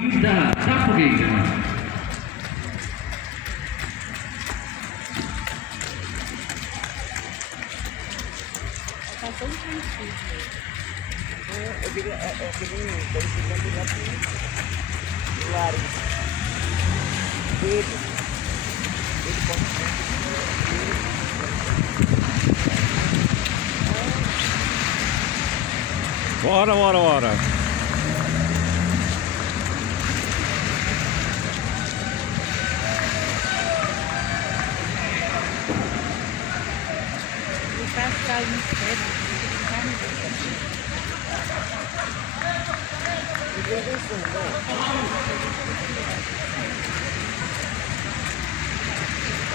Da Fogueira. Eu queria precisando lá do Lari. Ele Bora, bora, bora.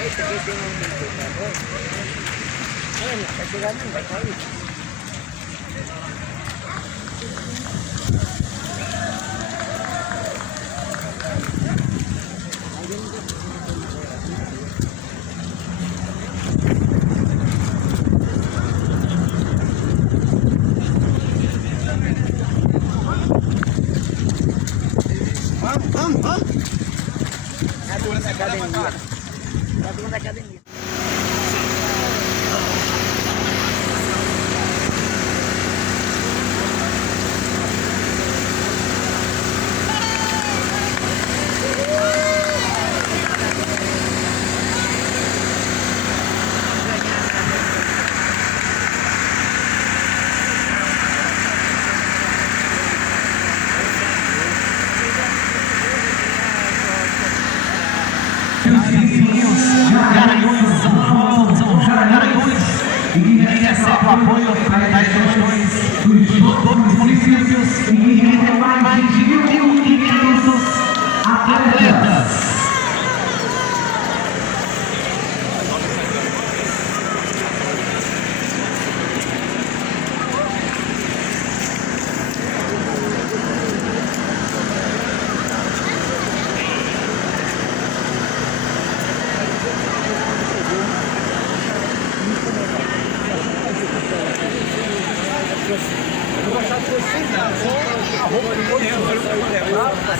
Esse aqui tem um indicador. Olha, vai chegar, não vai cair. Vamos. Tá turma da academia. Tá turma da academia. E recebe o apoio das gestões dos municípios e tem mais de 1.500 atletas.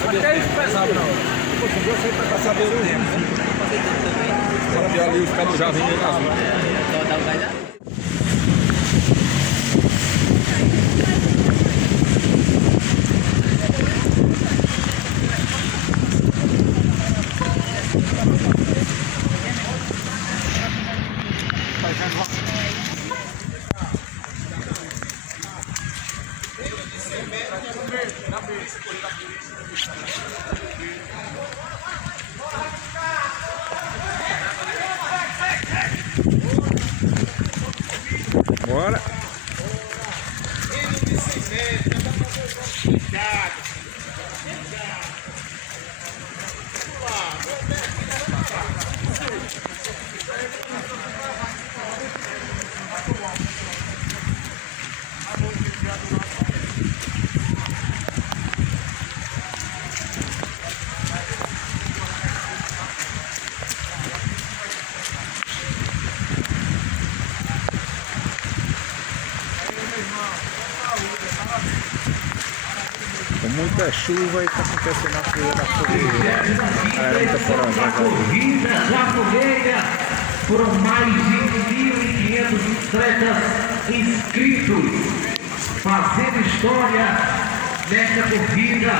Até isso pesava na hora. Você para passar pelo tempo. E ali os cabos já vêm nas mãos. Bora! Com muita chuva e está acontecendo a corrida da fogueira. Era muita coragem. Corrida da Fogueira, foram mais de 1.500 atletas inscritos, fazendo história nesta corrida.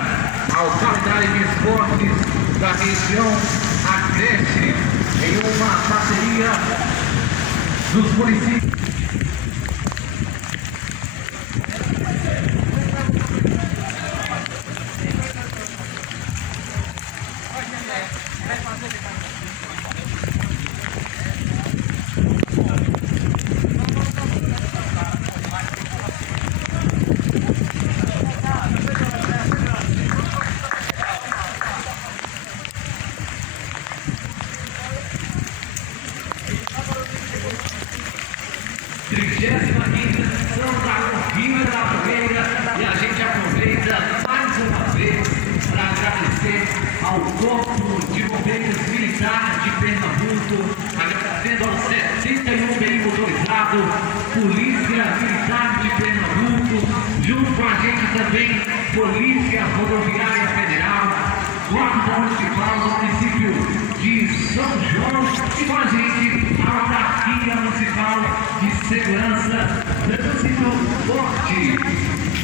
Alcatraz de Esportes da região Agreste, em uma parceria dos municípios. E a gente aproveita mais uma vez para agradecer ao Corpo de Bombeiros Militar de Pernambuco, agradecendo ao 71 veículo motorizado, Polícia Militar de Pernambuco, junto com a gente também, Polícia Rodoviária Federal, Nacional de Segurança, Trânsito Forte.